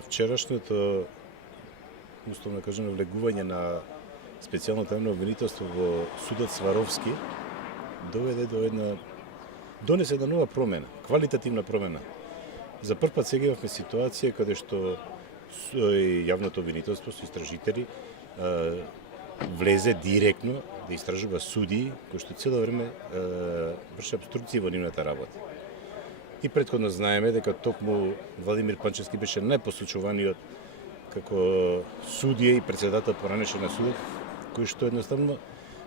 Вчерашното, условно кажано, влегување на специјалното јавно обвинителство во судот Сваровски донесе една нова промена, квалитативна промена. За прв пат сега имавме ситуација каде што јавното обвинителство со истражители влезе директно да истражува судии кои што цело време врши обструкција во нивната работа. И претходно знаеме дека токму Владимир Панчевски беше најпосочуваниот како судија и председател поранеше на судот, кој што едноставно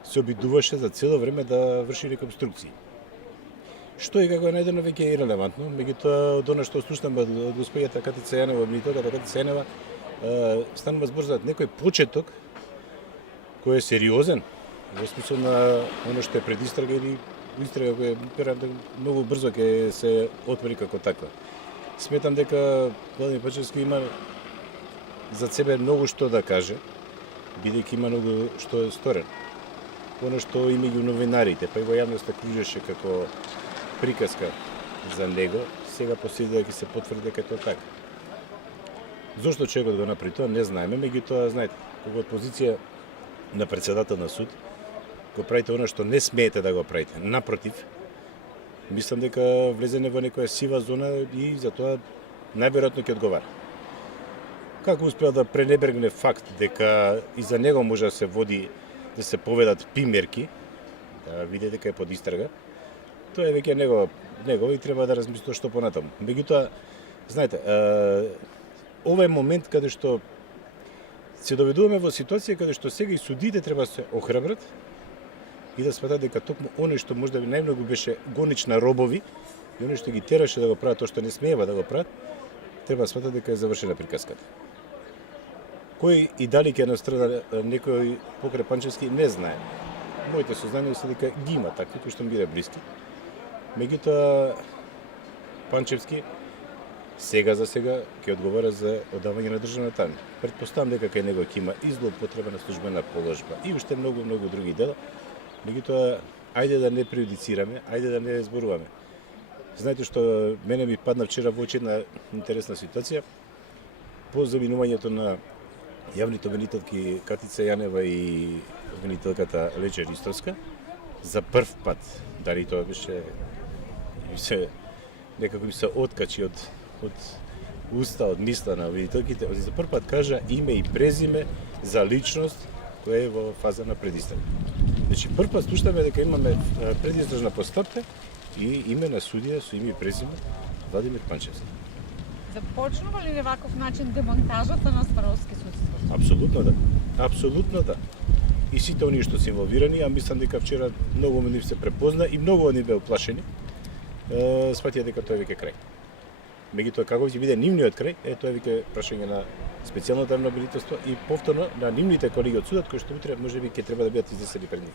се обидуваше за цело време да врши реконструкции. Што и како најдено веќе е ирелевантно, меѓутоа од она што слушнаме од господјата Катица Јанева, обвинителката Катица Јанева, станува збор за некој почеток кој е сериозен во смисла на оно што е пред истрага или истрага која многу брзо ќе се отвори како таква. Сметам дека Владимир Панчевски има за себе многу што да каже, бидејќи има многу што е сторен. Оно што и меѓу новинарите, па и во јавноста кружеше како приказка за него, сега последува ќе се потврди дека е тоа така. Зошто човекот го направи тоа, не знаеме, меѓутоа, знаете, кога од позиција на председател на суд, го правите оно што не смеете да го правите. Напротив, мислам дека влезене во некоја сива зона и за тоа најверојатно ќе одговара. Како успеа да пренебрегне факт дека и за него може да се води, да се поведат пимерки, да види дека е под истрага, тоа е веќе него и треба да размисли што понатаму. Меѓутоа, знаете, ова е момент каде што се доведуваме во ситуација каде што сега и судиите треба да се охрабрат и да сметат дека токму оној што можда би најмногу беше гонич на робови и оној што ги тераше да го прават тоа што не смеева да го прават, треба да сметат дека е завршена приказката. Кој и дали ќе настрада некој покрај Панчевски не знае. Моите сознанија се дека ги има такви кои што ми биде блиски. Меѓутоа Панчевски сега за сега ќе одговара за одавање на државна тајна. Претпоставам дека кај него ќе има и злоупотреба на службена положба и уште многу други дела. Меѓутоа, ајде да не преюдицираме, ајде да не зборуваме. Знаете што мене ми падна вчера во очи една интересна ситуација. По заминувањето на јавните обвинителки Катица Јанева и обвинителката Лече Ристовска, за прв пат, дали тоа беше некако ми се откачи од уста, од мисла на обвинителките, за прв пат кажа име и презиме за личност која е во фаза на предистрага. Значи, прв пат слушаме дека имаме предистражна постапка и име на судија со име и презиме Владимир Панчевски. Започнува ли на ваков начин демонтажата на Сваровски судство? Апсолутно да. Апсолутно да. И сите оние што се инволвирани, а мислам дека вчера многу од нив се препозна и многу од нив беа уплашени, сватија дека тоа е веќе крај. Меѓутоа, како ќе биде нивниот крај, тоа е веќе прашање на специјалното јавно обвинителство и повторно на нивните колеги од судот кои што утре можеби ќе треба да бидат изнесени пред нив.